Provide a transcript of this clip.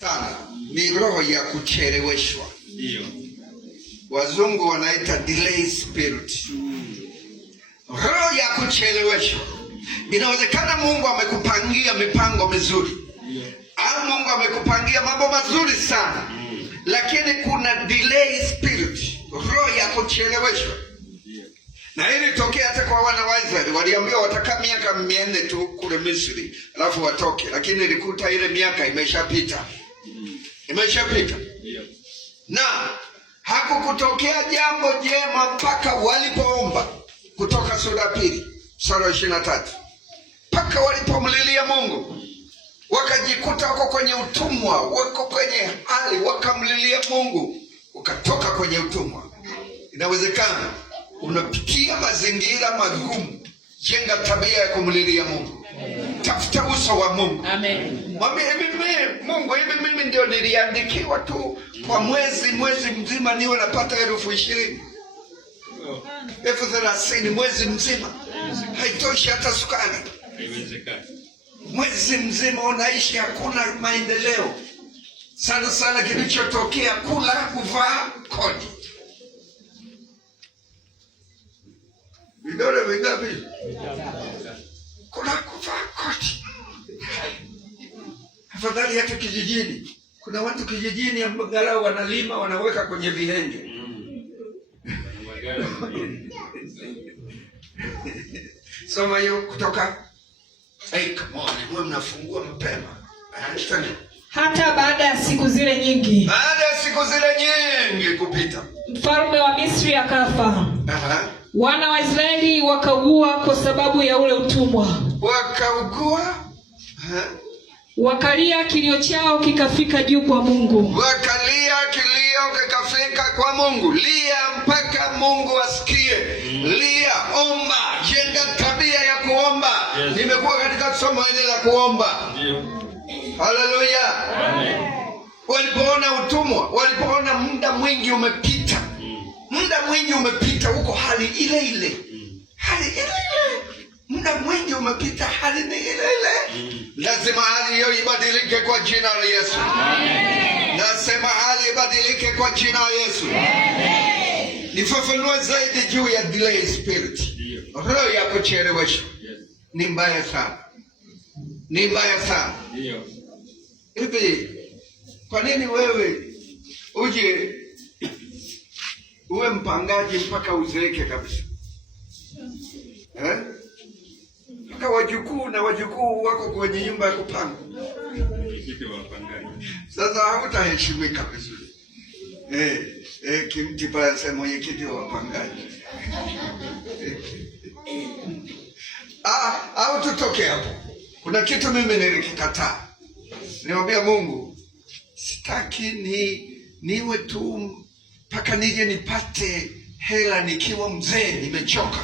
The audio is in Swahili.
sana ni roho ya kucheleweshwa. Ndio. Wazungu wanaita delay spirit. Roho ya kucheleweshwa. Inawezekana Mungu amekupangia mipango mizuri. Au Mungu amekupangia mambo mazuri sana. Lakini kuna delay spirit, roho ya kucheleweshwa. Na hili tokea hata kwa wana wa Israeli, waliambiwa watakaa miaka 400 tu kule Misri, alafu watoke, lakini ilikuta ile miaka imeshapita. Imeshapita. Na hakukutokea jambo jema mpaka walipoomba. Kutoka sura ya 2, sura ya 23. Mpaka walipomlilia Mungu. Wakajikuta wako kwenye utumwa, wako kwenye hali, wakamlilia Mungu, ukatoka kwenye utumwa. Inawezekana unapitia mazingira magumu, jenga tabia ya kumlilia Mungu. Tafuta uso wa Mungu. Amen. Mwambie Mungu, mimi ndio niliandikiwa tu kwa mwezi mzima niwe napata 20,000. 30,000 mwezi mzima. Haitoshi hata sukari. Haiwezekani. Mwezi mzima unaishi hakuna maendeleo. Sana kilichotokea kula, kuvaa, kodi. Vidole vingapi? Kula, kuvaa, kodi. Afadhali hata kijijini. Kuna watu kijijini angalau wanalima, wanaweka kwenye vihenge. Soma hiyo Kutoka. Hey, come on, mwe mnafungua mapema. Hata baada ya siku zile nyingi. Baada ya siku zile nyingi kupita, mfalme wa Misri akafa. Wana wa Israeli wakaugua kwa sababu ya ule utumwa. Wakaugua. Wakalia, kilio chao kikafika juu kwa Mungu. Wakalia, kilio kikafika kwa Mungu. Lia mpaka Mungu asikie. Lia, omba, jenga tabia ya kuomba. Yes. Nimekuwa katika somo hili la kuomba. Haleluya. Amen. Walipoona utumwa, walipoona muda mwingi umepita. Muda mwingi umepita huko hali ile ile. Hali ile ile. Muda mwingi umepita, hali ni ile ile. Lazima hali hiyo ibadilike kwa jina la Yesu. Amen. Nasema hali ibadilike kwa jina la Yesu. Amen. Nifafanue zaidi juu ya delay spirit. Roho ya kuchelewesha. Ni mbaya sana. Ni mbaya sana. Ndio. Hivi kwa nini wewe uje uwe mpangaji mpaka uzeeke kabisa? Mpaka wajukuu wako kwenye nyumba ya kupanga. Sasa hautaheshimika vizuri. Kimtipa sema mwenyekiti wa wapangaji. Au tutoke hapo. Kuna kitu mimi nilikikataa. Niambia Mungu, sitaki niwe tu mpaka nije nipate hela nikiwa mzee, nimechoka.